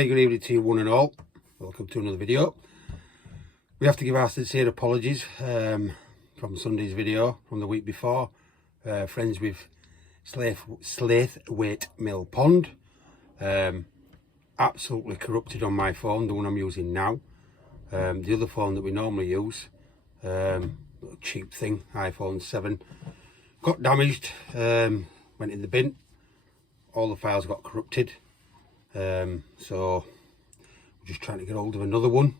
very good evening to you one and all. Welcome to another video. We have to give our sincere apologies from Sunday's video from the week before. Friends with Slaithwaite Mill Pond. Absolutely corrupted on my phone, the one I'm using now. The other phone that we normally use, little cheap thing, iPhone 7, got damaged, went in the bin. All the files got corrupted. So we're just trying to get hold of another one,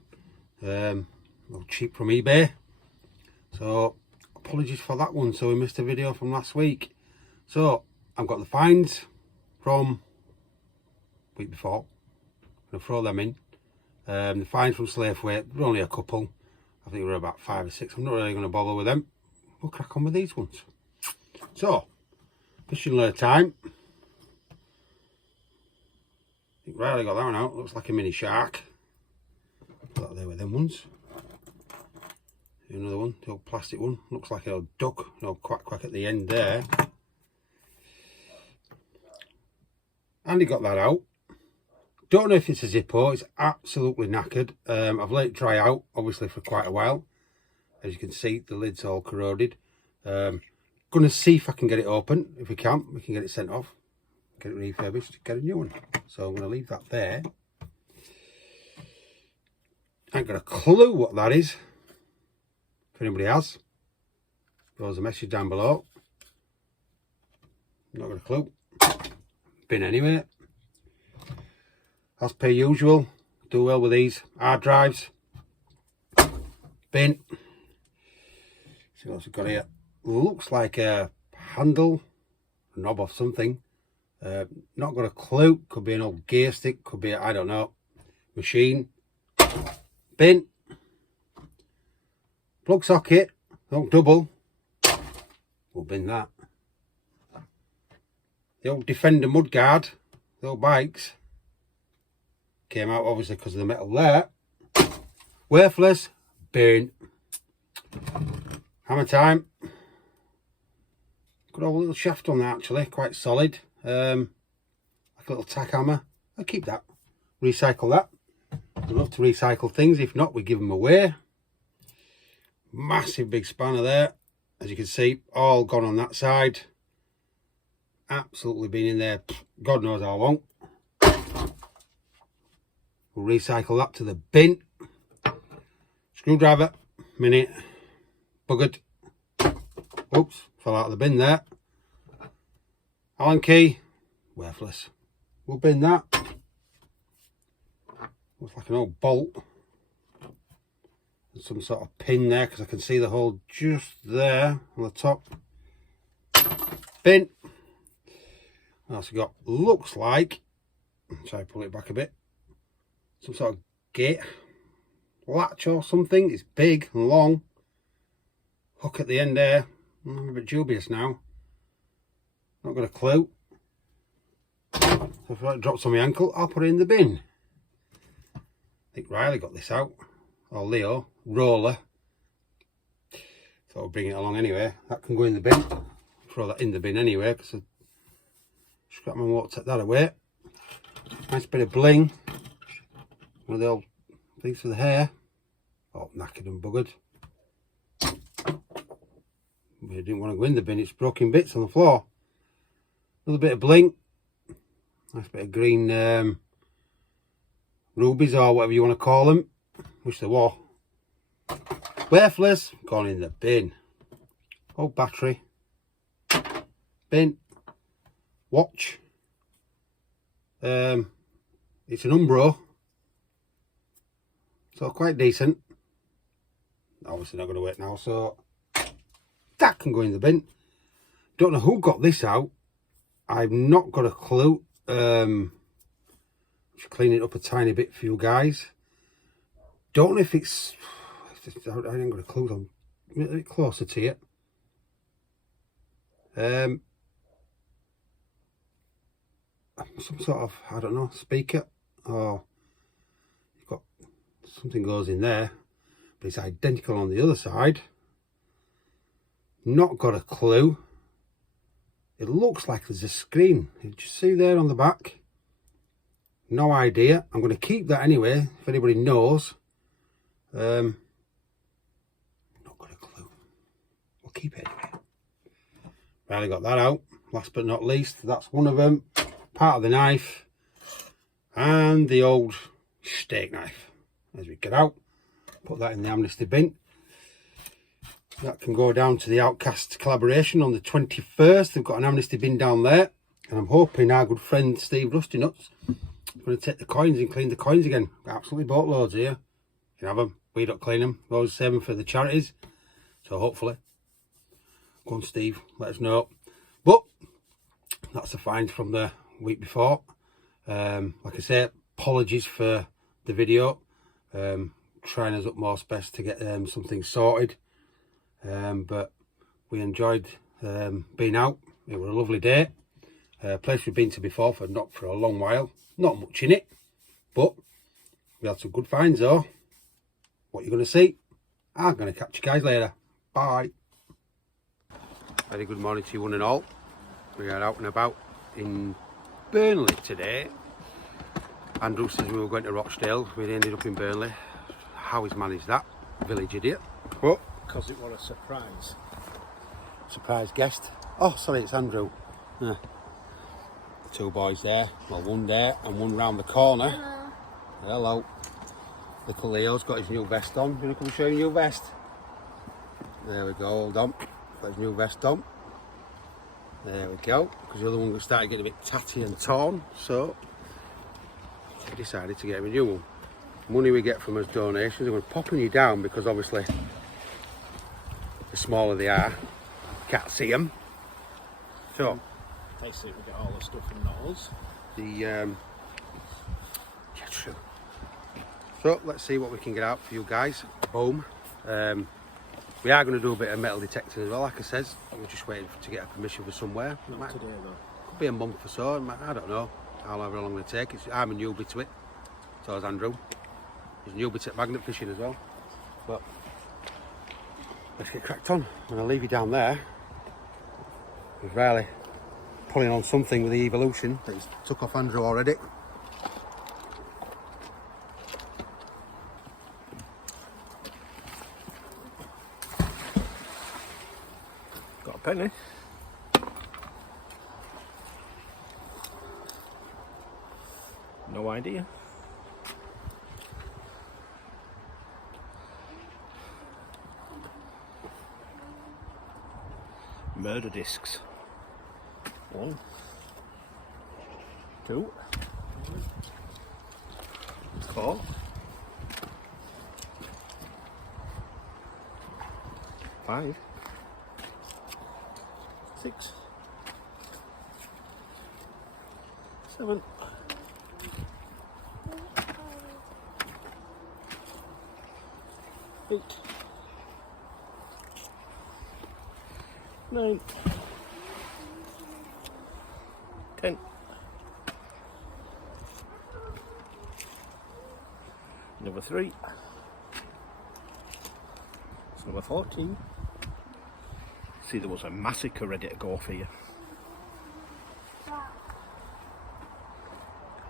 cheap from eBay. So apologies for that one. So we missed a video from last week. So I've got the finds from week before. I'm gonna throw them in. The finds from Slaithwaite were only a couple. I think we were about 5 or 6. I'm not really going to bother with them. We'll crack on with these ones. So fishing lure time. I think Riley got that one out. Looks like a mini shark. Put that there with them ones. Another one, the old plastic one. Looks like a old duck. No quack quack at the end there. Andy got that out. Don't know if it's a Zippo. It's absolutely knackered. I've let it dry out, obviously, for quite a while. As you can see, the lid's all corroded. Gonna see if I can get it open. If we can, we can get it sent off, get it refurbished, get a new one. So I'm gonna leave that there. I ain't got a clue what that is. If anybody has, throw us a message down below. Not got a clue. Bin anyway. As per usual, do well with these hard drives. Bin. See what else we've got here. Looks like a handle, a knob of something. Not got a clue. Could be an old gear stick. Could be, I don't know, machine. Bin. Plug socket. Don't double. We'll bin that. The old Defender mudguard. The old bikes. Came out obviously because of the metal there. Worthless. Bin. Hammer time. Got a little shaft on that actually, quite solid. Like a little tack hammer. I'll keep that. Recycle that. I'd love to recycle things. If not, we give them away. Massive big spanner there. As you can see, all gone on that side. Absolutely been in there God knows how long. We'll recycle that to the bin. Screwdriver, minute, buggered. Oops, fell out of the bin there. Allen key, worthless. We'll bin that. Looks like an old bolt. And some sort of pin there because I can see the hole just there on the top. Bin. What else we got? Looks like, try to pull it back a bit, some sort of gate latch or something. It's big and long. Hook at the end there. I'm a bit dubious now. Not got a clue. So if it drops on my ankle, I'll put it in the bin. I think Riley got this out, or Leo. Roller. Thought I'd bring it along anyway. That can go in the bin. Throw that in the bin anyway because I scrap my won't take that away. Nice bit of bling. One of the old things for the hair. Oh, knackered and buggered. But I didn't want to go in the bin, it's broken bits on the floor. Another bit of bling. Nice bit of green rubies or whatever you want to call them. Wish there were. Worthless, gone in the bin. Old battery. Bin. Watch. It's an Umbro. So quite decent. Obviously not going to work now, so that can go in the bin. Don't know who got this out. I've not got a clue. Just clean it up a tiny bit for you guys. Don't know if it's, I ain't got a clue. I'm a little bit closer to it. Some sort of, I don't know, speaker, or you've got something goes in there, but it's identical on the other side. Not got a clue. It looks like there's a screen. You just see there on the back. No idea. I'm going to keep that anyway, if anybody knows. Not got a clue. We'll keep it anyway. Right, I got that out. Last but not least, that's one of them. Part of the knife. And the old steak knife. As we get out, put that in the amnesty bin. That can go down to the Outcast collaboration on the 21st. They've got an amnesty bin down there. And I'm hoping our good friend Steve Rusty Nuts is going to take the coins and clean the coins again. Got absolutely boatloads here. You can have them. We don't clean them. We always save them for the charities. So hopefully. Go on, Steve. Let us know. But that's the find from the week before. Like I say, apologies for the video. Trying his utmost best to get something sorted. But we enjoyed being out. It was a lovely day. Place we've been to before for not for a long while. Not much in it, but we had some good finds though. What you're going to see, I'm going to catch you guys later. Bye. Very good morning to you one and all. We are out and about in Burnley today. Andrew says we were going to Rochdale. We ended up in Burnley. How he's managed that? Village idiot. What? Because it was a surprise. Surprise guest. Oh, sorry, it's Andrew. Yeah. The two boys there. Well, one there and one round the corner. Hello. Little Leo's got his new vest on. You want to come show your new vest? There we go, hold on. Got his new vest on. There we go. Because the other one started getting a bit tatty and torn. So, we decided to get him a new one. Money we get from his donations, I'm going to popping you down because obviously the smaller they are, can't see them. So, basically we get all the stuff from Knowles. Yeah, true. So let's see what we can get out for you guys. Boom. We are going to do a bit of metal detecting as well, like I says. We're just waiting to get a permission for somewhere. Not today though. Could be a month or so. I don't know however long it'll take. I'm a newbie to it. So is Andrew. He's a newbie to magnet fishing as well. But let's get cracked on. I'm going to leave you down there. With Riley pulling on something with the Evolution that he's took off Andrew already. Got a penny. No idea. Murder discs. 1, 2, 4, 5, 6, 7, 8, 9, 10, 3, it's number 14. See, there was a massacre ready to go off here.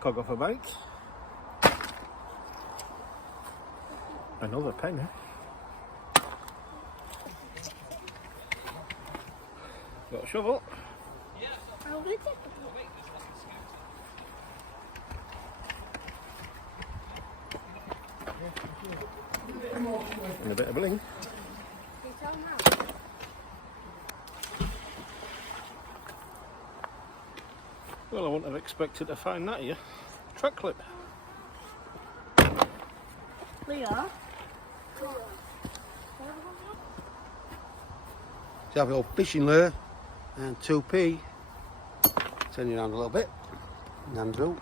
Cog off a bike. Another penny. Got a shovel. And a bit of bling. Well, I wouldn't have expected to find that here. Track clip. Leo? So have a little fishing lure and 2p. Turn you around a little bit. Andrew.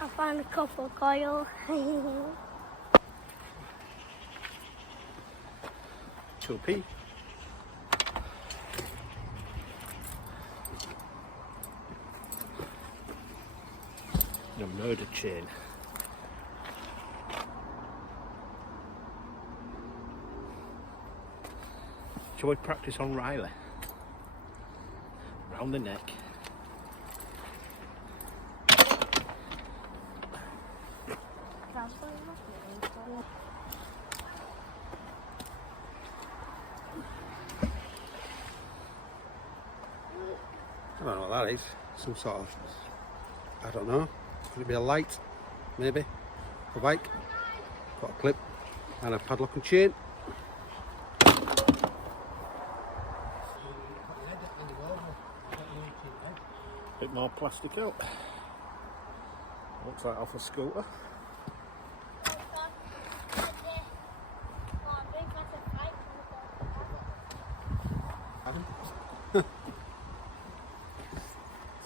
I found a couple of coils. 2p. A murder chain. Shall we practice on Riley? Round the neck. I don't know what that is. Some sort of, I don't know. Could it be a light? Maybe. A bike. Got a clip and a padlock and chain. Bit more plastic out. Looks like off a scooter.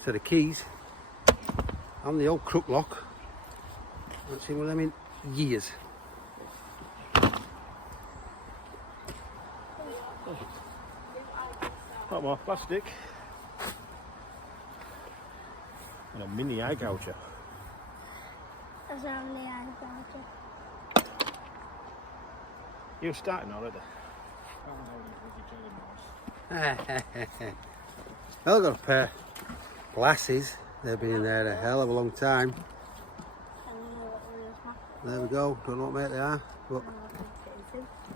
So the keys and the old crook lock. I haven't seen one of them in years. Not more plastic. And a mini eye gouger. There's only eye gouger. You're starting already. Well, I've got a pair of glasses. They've been in there a hell of a long time. There we go. Don't know what mate they are, but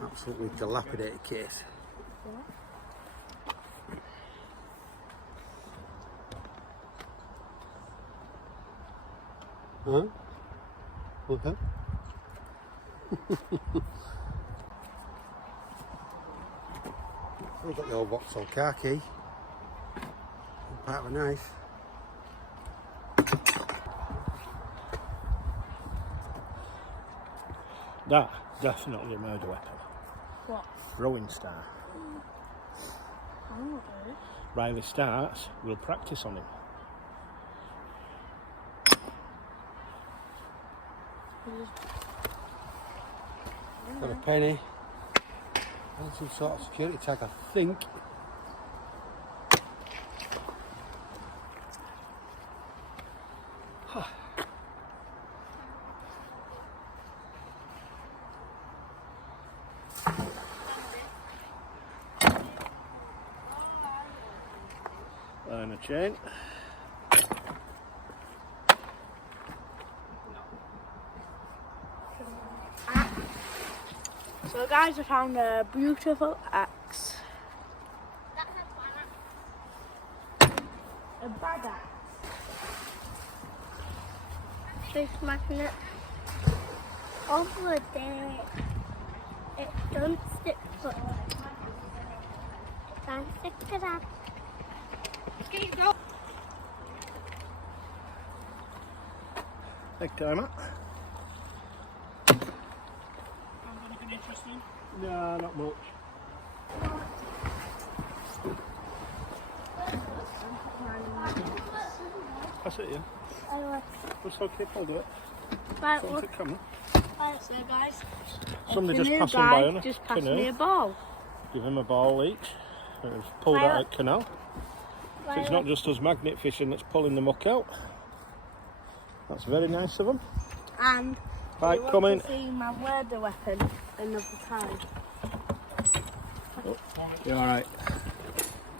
absolutely dilapidated case. Huh? Okay. We've got the old Vauxhall car key. Part of a knife. That definitely a murder weapon. What? Throwing star. Oh, Riley starts, we'll practice on him. Got a penny. And some sort of security tag, I think. And a chain. So guys, I found a beautiful axe. A bad axe. This magnet over there. It don't stick, but it can stick to that. Take time out. Anything interesting? No, not much. Pass it, yeah. What's okay, hold it. Right, Something look. coming. Right, so guys. Somebody the just new passing guy by on a just passed canoe. me a ball. Give him a ball each. It's pulled out of the canal. So it's not just us magnet fishing that's pulling the muck out. That's very nice of them. And Right, you come in. want to see my murder weapon another time. You alright?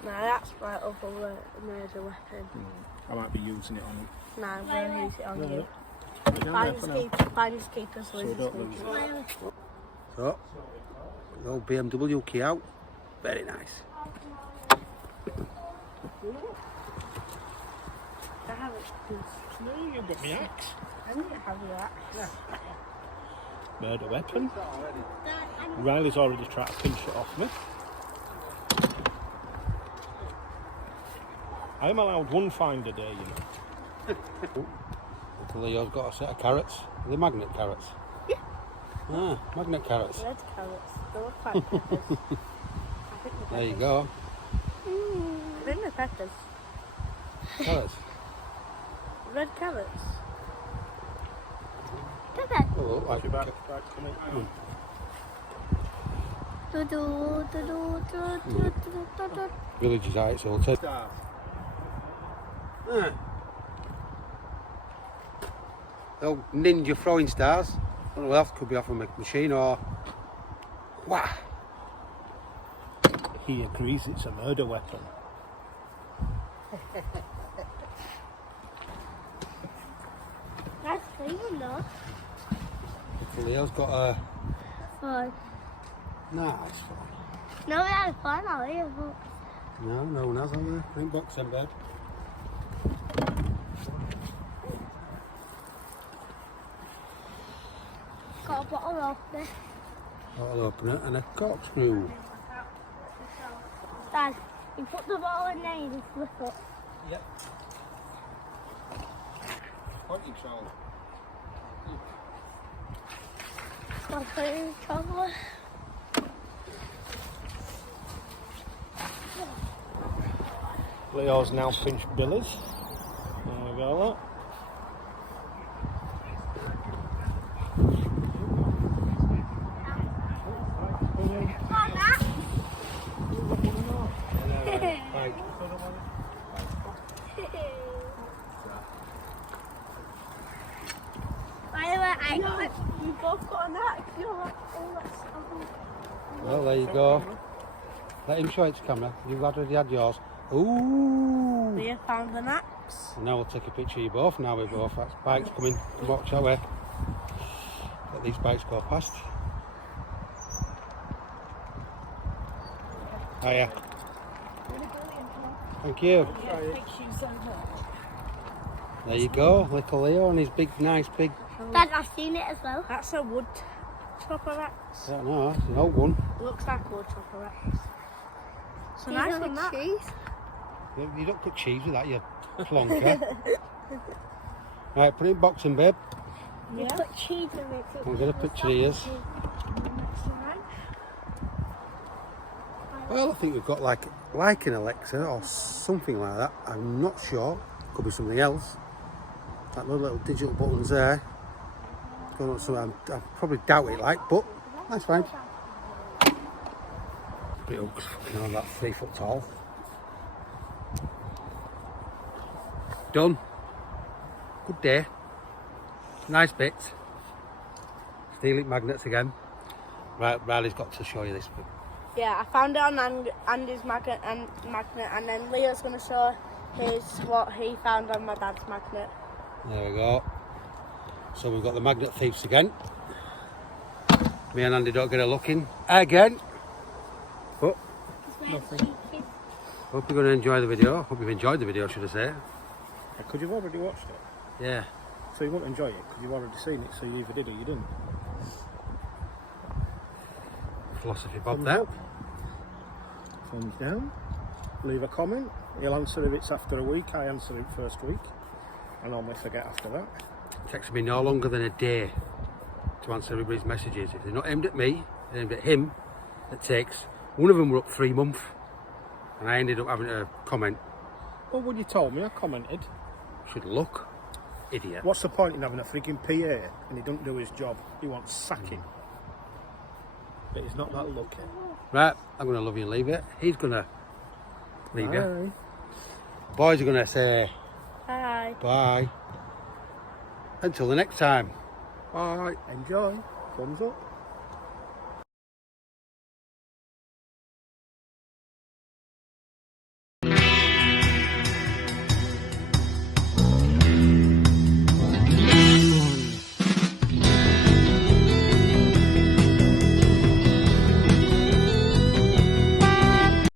No, that's my other murder weapon. I might be using it on No, we'll use it on you. you. Finders keepers, So we don't lose So, the old BMW key out. Very nice. I have it. No, you've got me axe. I need to have your axe. Murder weapon. Riley's already tried to pinch it off me. I'm allowed one find a day, you know. Leo's got a set of carrots. Are they magnet carrots? Yeah. Ah, magnet carrots. Red carrots. They look like peppers. I think they're There you peppers. go. I think they're peppers. Carrots. Red carrots. Pepper. Oh, look like Right, come in. village is out, so we'll take. The old ninja throwing stars. I don't know what else could be off a machine or. Wah! He agrees it's a murder weapon. That's clean though. Leo's got a... Fun. Nah, it's fine. No, we had fun out here, but... No, no one has on there. Bring box then, babe. Got a bottle opener. Bottle opener and a corkscrew. Dad, you put the bottle in there, you just flip it. Yep. What control? I'll put it in the chocolate. Leo's now pinched Billy's. There we go, look. By the way, I got it. You both got an axe. You're like, oh, let's have Well, there you go. Let him show it to camera. You've already had yours. Ooh! We found an axe. And now we'll take a picture of you both. Now we both. That's bikes coming. Watch our way. Let these bikes go past. Hiya. Thank you. Thank you so much. There you go. Little Leo and his big, nice big... Dad, I've seen it as well. That's a wood chopper axe. I don't know. It's an old one. Looks like a wood chopper axe. It's a nice one, that. Cheese. You don't put cheese with that, you plonker. Right, put it in boxing, babe. You put cheese in it. I'm going to picture ears. Well, I think we've got like an Alexa or something like that. I'm not sure. Could be something else. Like those little digital buttons there. Don't know something. I probably doubt it, like, but that's fine. Bit of, you know, that 3 foot tall. Done. Good day. Nice bits. Steel magnets again. Right, Riley's got to show you this bit. Yeah, I found it on Andy's magnet, and then Leo's going to show what he found on my dad's magnet. There we go. So we've got the magnet thieves again. Me and Andy don't get a look in again. But Nothing. hope you're going to enjoy the video. Hope you've enjoyed the video, should I say. Could you've already watched it? Yeah. So you won't enjoy it because you've already seen it, so you either did or you didn't. Philosophy Bob Thumbs there. up. Thumbs down. Leave a comment. He'll answer if it's after a week. I answer it first week. I normally forget after that. It takes me no longer than a day to answer everybody's messages. If they're not aimed at me, they're aimed at him. It takes. One of them were up 3 months, and I ended up having to comment. Well, when you told me, I commented. Should look, idiot. What's the point in having a freaking PA and he don't do his job? He wants sacking. But he's not that lucky. Right, I'm going to love you and leave it. He's going to leave you. Bye. Boys are going to say Bye. bye. Until the next time. Bye. Enjoy. Thumbs up.